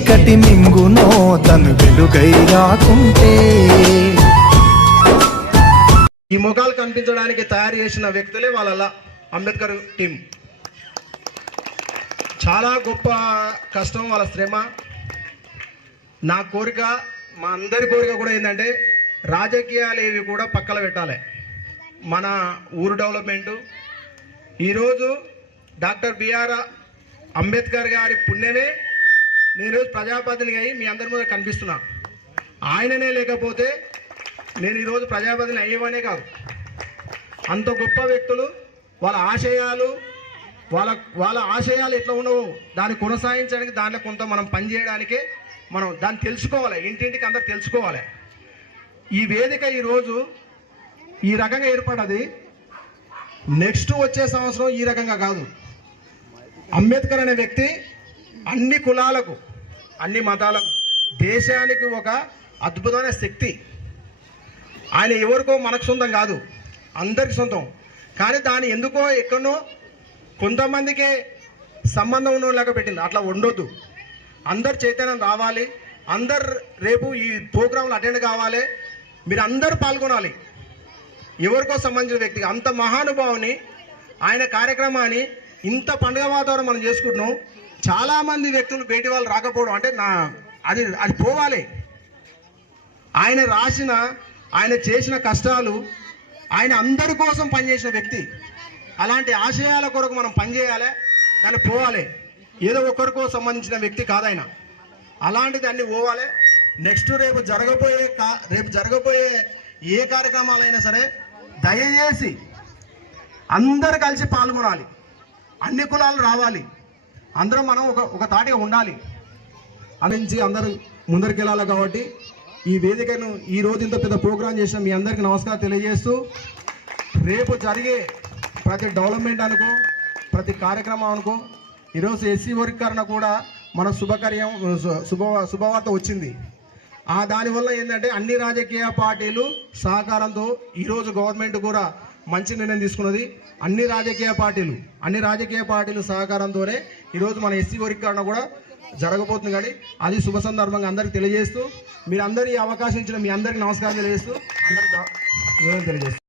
చీకటి మింగునో తను వెలుగై రాకుంటే. ఈ ముఖాలు కనిపించడానికి తయారు చేసిన వ్యక్తులే వాళ్ళ అంబేద్కర్ టీం. చాలా గొప్ప కష్టం వాళ్ళ శ్రమ. నా కోరిక మా అందరి కోరిక కూడా ఏంటంటే రాజకీయాలు ఏవి కూడా పక్కన పెట్టాలి. మన ఊరు డెవలప్మెంటు. ఈరోజు డాక్టర్ బిఆర్ అంబేద్కర్ గారి పుణ్యమే. నేను ఈరోజు ప్రజాప్రతినిధి అయ్యి మీ అందరి ముందు కనిపిస్తున్నా. ఆయననే లేకపోతే నేను ఈరోజు ప్రజాప్రతిని అయ్యేవనే కాదు. అంత గొప్ప వ్యక్తులు వాళ్ళ ఆశయాలు వాళ్ళ వాళ్ళ ఆశయాలు ఎట్లా ఉండవు దాన్ని కొనసాగించడానికి దాంట్లో కొంత మనం పనిచేయడానికే మనం దాన్ని తెలుసుకోవాలి. ఇంటింటికి అందరు తెలుసుకోవాలి. ఈ వేదిక ఈరోజు ఈ రకంగా ఏర్పడది నెక్స్ట్ వచ్చే సంవత్సరం ఈ రకంగా కాదు. అంబేద్కర్ అనే వ్యక్తి అన్ని కులాలకు అన్ని మతాలకు దేశానికి ఒక అద్భుతమైన శక్తి. ఆయన ఎవరికో మనకు సొంతం కాదు అందరికి సొంతం. కానీ దాన్ని ఎందుకో ఎక్కడో కొంతమందికే సంబంధం ఉండలాగా పెట్టింది. అట్లా ఉండొద్దు. అందరు చైతన్యం రావాలి. అందరు రేపు ఈ ప్రోగ్రాంలు అటెండ్ కావాలి. మీరు అందరు పాల్గొనాలి. ఎవరికో సంబంధించిన వ్యక్తికి అంత మహానుభావుని ఆయన కార్యక్రమాన్ని ఇంత పండుగ వాతావరణం మనం చేసుకుంటున్నాం. చాలామంది వ్యక్తులు బయటి వాళ్ళు రాకపోవడం అంటే నా అది అది పోవాలి. ఆయన రాసిన ఆయన చేసిన కష్టాలు ఆయన అందరి కోసం పనిచేసిన వ్యక్తి. అలాంటి ఆశయాల కొరకు మనం పనిచేయాలి దాన్ని పోవాలి. ఏదో ఒక్కరికో సంబంధించిన వ్యక్తి కాదాయన అలాంటిది అన్ని పోవాలి. నెక్స్ట్ రేపు జరగబోయే కా రేపు జరగబోయే ఏ కార్యక్రమాలైనా సరే దయచేసి అందరు కలిసి పాల్గొనాలి. అన్ని కులాలు రావాలి. అందరం మనం ఒక ఒక తాటిగా ఉండాలి. అందించి అందరూ ముందరికి వెళ్ళాలి కాబట్టి ఈ వేదికను ఈ రోజు ఇంత పెద్ద ప్రోగ్రాం చేసిన మీ అందరికీ నమస్కారం తెలియజేస్తూ రేపు జరిగే ప్రతి డెవలప్మెంట్ అనుకో ప్రతి కార్యక్రమం అనుకో ఈరోజు ఎస్సీ వర్గీకరణ కూడా మన శుభకార్యం శుభ శుభవార్త వచ్చింది. ఆ దానివల్ల ఏంటంటే అన్ని రాజకీయ పార్టీలు సహకారంతో ఈరోజు గవర్నమెంట్ కూడా మంచి నిర్ణయం తీసుకున్నది. అన్ని రాజకీయ పార్టీలు అన్ని రాజకీయ పార్టీలు సహకారంతోనే ఈరోజు మన ఎస్సీ వర్గీకరణ కూడా జరగబోతుంది కానీ అది శుభ సందర్భంగా అందరికి తెలియజేస్తూ మీరందరూ ఈ అవకాశం ఇచ్చిన మీ అందరికి నమస్కారం తెలియజేస్తూ అందరికి తెలియజేస్తూ